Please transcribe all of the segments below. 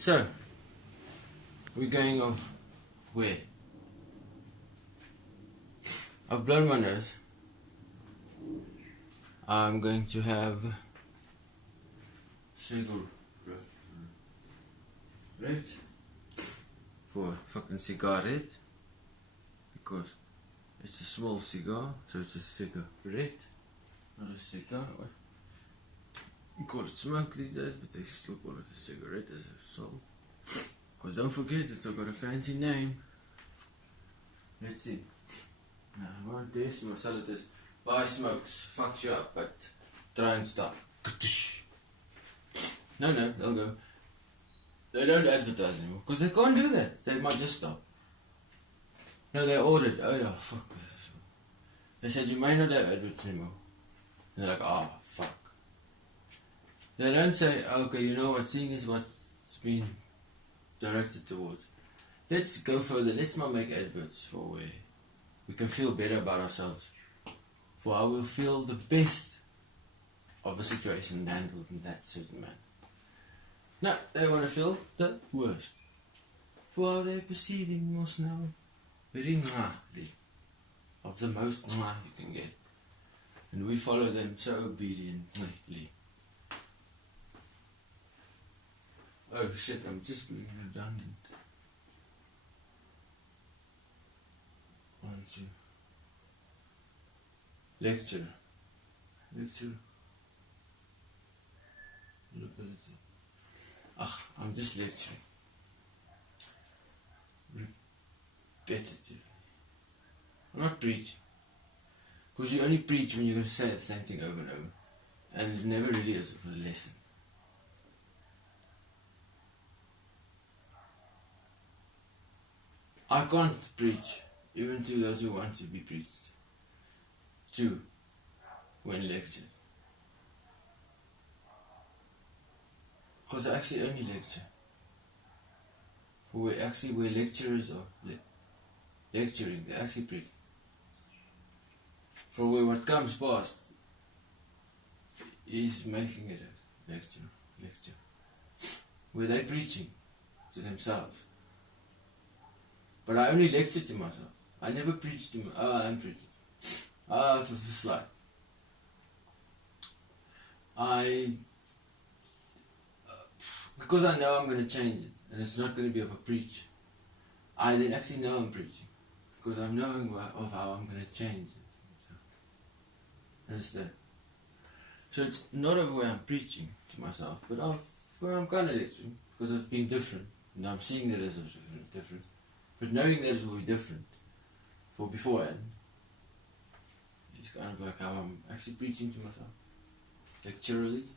So, we're going off where? I've blown my nose. I'm going to have cigarette for fucking cigarette because it's a small cigar, so it's a cigarette, not a cigar. You call it smoke these days, but they still call it a cigarette as a salt. Because don't forget, it's got a fancy name. Let's see. No, I won't dare sell it as buy smokes, fucks you up, but try and stop. No, they'll go. They don't advertise anymore, because they can't do that. They might just stop. No, they ordered. Oh yeah, fuck this. They said you may not have adverts anymore. And they're like, oh, fuck. They don't say, okay, you know what, seeing is what's been directed towards. Let's go further. Let's not make adverts for where we can feel better about ourselves. For I will feel the best of a situation handled in that certain manner. No, they want to feel the worst. For how they're perceiving us now. Very ngahli. Of the most ngah you can get. And we follow them so obediently. Oh shit, I'm just being redundant. 1, 2. Lecture. Look at it. I'm just lecturing. Repetitive. I'm not preaching. Because you only preach when you're going to say the same thing over and over. And it never really is for the lesson. I can't preach, even to those who want to be preached to when lectured. Because I actually only lecture. Where lecturers are lecturing, they actually preach. For where what comes past is making it a lecture. Where they're preaching to themselves. But I only lecture to myself. I never preach to me. I'm preaching. For slide. Because I know I'm going to change it, and it's not going to be of a preach. I then actually know I'm preaching, because I'm knowing of how I'm going to change it. Understand? So it's not of where I'm preaching to myself, but of where I'm kind of lecturing, because I've been different, and I'm seeing that as different. But knowing that it will be different for beforehand, it's kind of like how I'm actually preaching to myself, lecturally.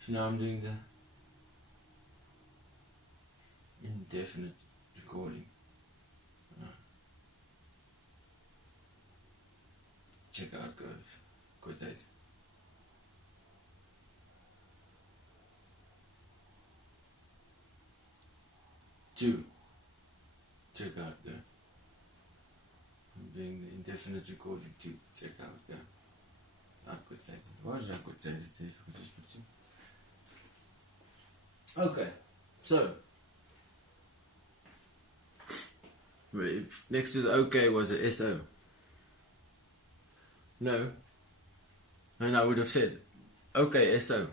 So now I'm doing the indefinite recording. Check out it goes. Good days. Two. Check out there. I'm doing the indefinite recording too. Check out there. Why did I put that? Just put two. Okay, so next to the OK was a SO. No, and I would have said OK SO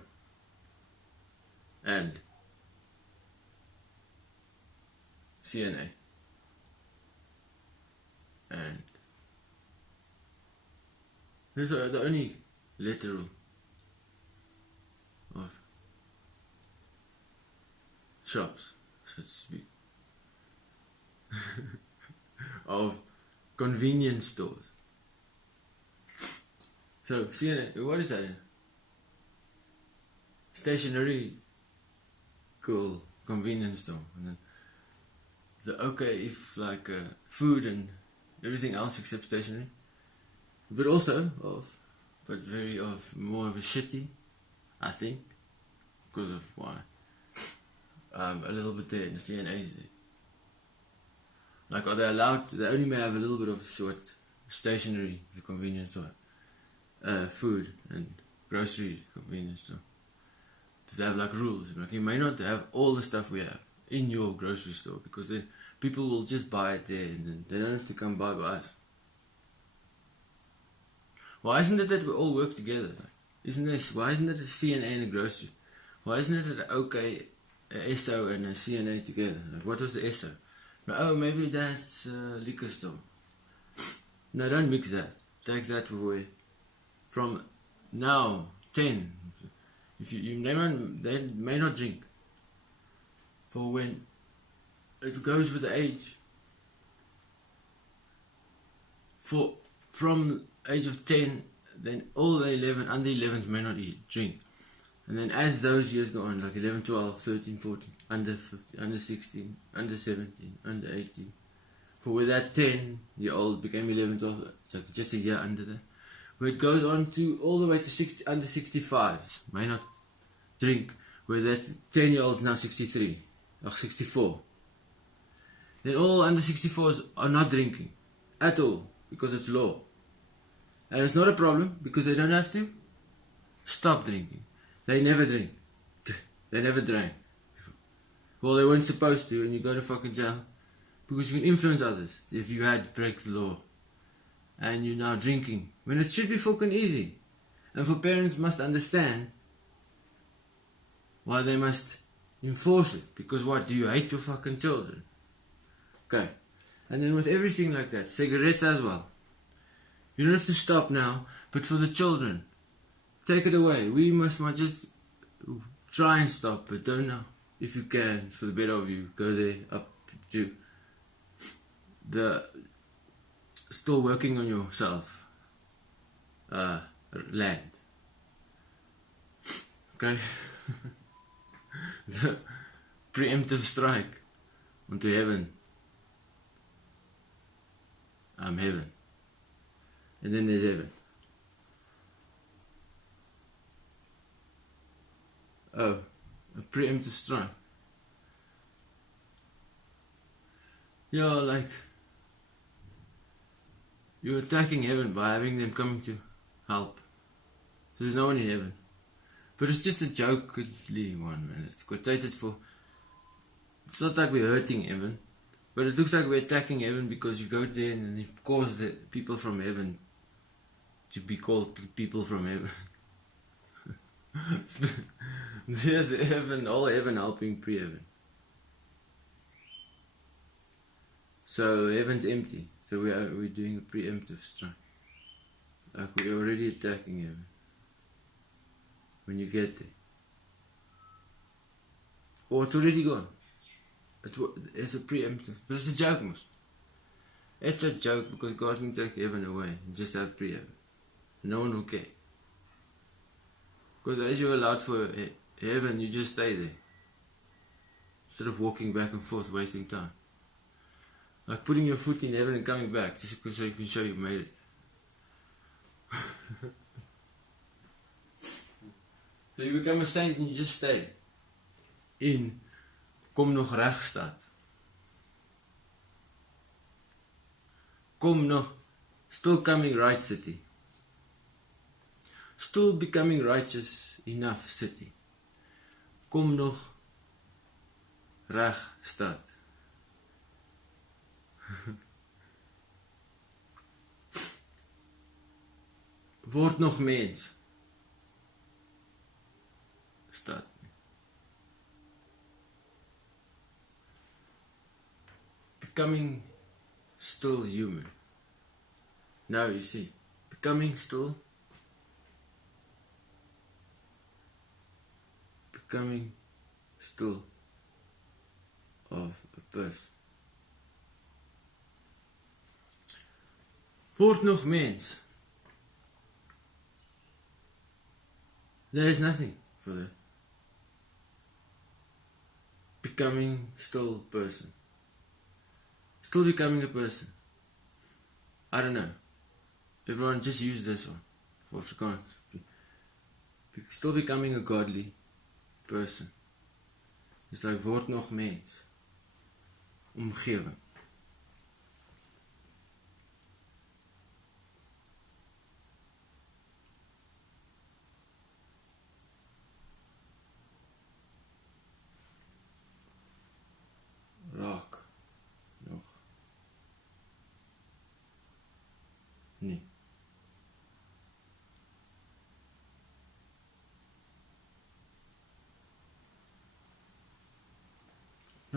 and CNA and these are the only literal of shops, so to speak, of convenience stores. So, CNA, what is that? Stationary, cool, convenience store. And then the OK if like food and everything else except stationery. But also more of a shitty, I think, because of why. A little bit there in the CNA's there. Like, are they allowed? They only may have a little bit of sort stationery for convenience store, food and grocery convenience store. Do they have like rules? Like, you may not have all the stuff we have in your grocery store because then people will just buy it there and then they don't have to come buy by us. Why isn't it that we all work together? Like, why isn't it a CNA and a grocery? Why isn't it an OK, a SO and a CNA together? Like, what was the SO? Oh, maybe that's a liquor store. No, don't mix that. Take that away. From now, 10. If they may not drink. For when it goes with the age. From age of 10, then all the under 11s may not drink. And then as those years go on, like 11, 12, 13, 14, under 15, under 16, under 17, under 18. For where that 10-year-old became 11, 12, so just a year under that. Where it goes on to all the way to under 65, may not drink. Where that 10-year-old is now 63, or 64. Then all under 64s are not drinking at all because it's law. And it's not a problem because they don't have to stop drinking. They never drink. They never drank. Well, they weren't supposed to, and you go to fucking jail because you can influence others if you had break the law. And you're now drinking when it should be fucking easy. And for parents must understand why they must enforce it. Because what, do you hate your fucking children? Okay. And then with everything like that, cigarettes as well. You don't have to stop now, but for the children, take it away. We must just try and stop, but don't know. If you can, for the better of you, go there up to the still working on yourself land. Okay? The preemptive strike onto heaven. I'm heaven. And then there's heaven. Oh, a preemptive strike. Yeah, like you're attacking heaven by having them coming to help. So there's no one in heaven. But it's just a jokingly one, man. It's quotated for. It's not like we're hurting heaven, but it looks like we're attacking heaven because you go there and you cause the people from heaven to be called people from heaven. There's heaven, all heaven helping pre-heaven. So heaven's empty. So we're doing a preemptive strike. Like we're already attacking heaven. When you get there. Or it's already gone. It's a preemptive. But it's a joke, most. It's a joke because God can take heaven away and just have pre-heaven. No one will care. Because as you're allowed for heaven, you just stay there. Instead of walking back and forth, wasting time. Like putting your foot in heaven and coming back, just so you can show you made it. So you become a saint and you just stay. In kom nog reg staat. Kom nog, still coming right city. Still becoming righteous enough city. Kom nog reg staat. Word nog mens. Staat. Becoming still human. Now you see, becoming still. Becoming still of a person. Word nog mens. There is nothing for that. Becoming still person. Still becoming a person. I don't know. Everyone just use this one for Afrikaans. Still becoming a godly person. It's like word nog mens. Omgewing.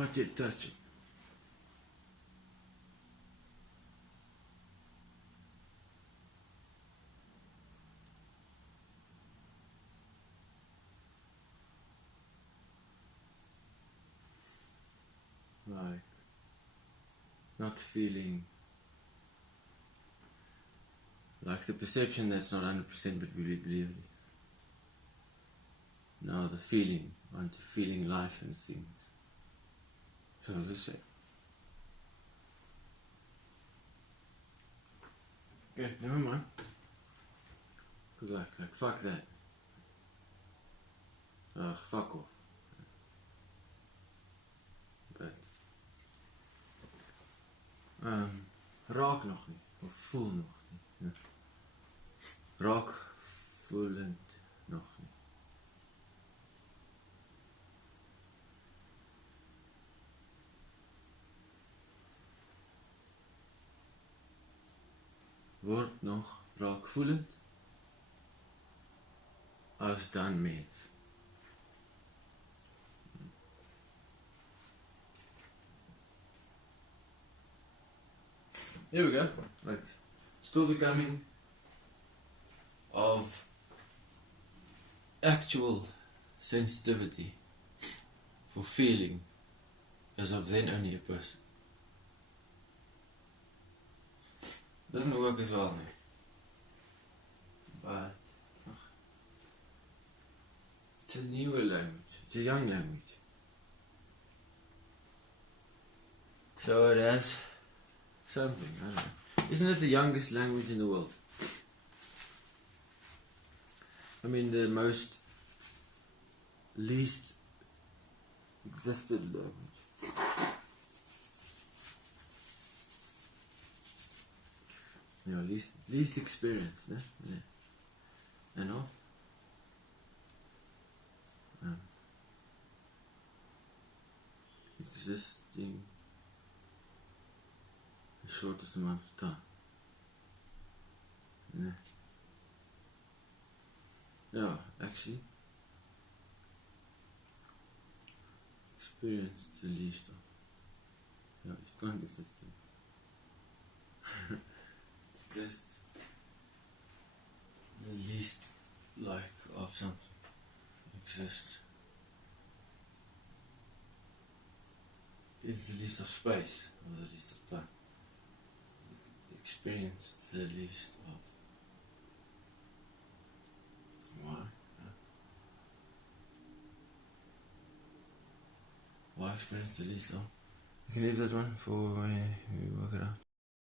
Not yet touching. Like, not feeling like the perception that's not 100% but we believe it. Now the feeling, onto feeling life and things. So what does it say? Okay, never mind. Cause like fuck that. Fuck off. But raak nog nie, of voel nog nie. Ja. Raak voelend nog nie. Word nog raak voelend as dan mens. Here we go. Right. Still becoming of actual sensitivity for feeling as of then only a person. Doesn't work as well, no. But it's a newer language. It's a young language. So it has something, I don't know. Isn't it the youngest language in the world? I mean, the most least existed language. You know, least experienced, né? Yeah. And all. Existing the shortest amount of time. Yeah. Yeah, actually. Experienced the least of. Yeah, it can't exist. It exists the least like of something. Exists. It's the least of space, or the least of time. Experienced the least of. Why? Why experience the least of? You can leave that one for we work it out.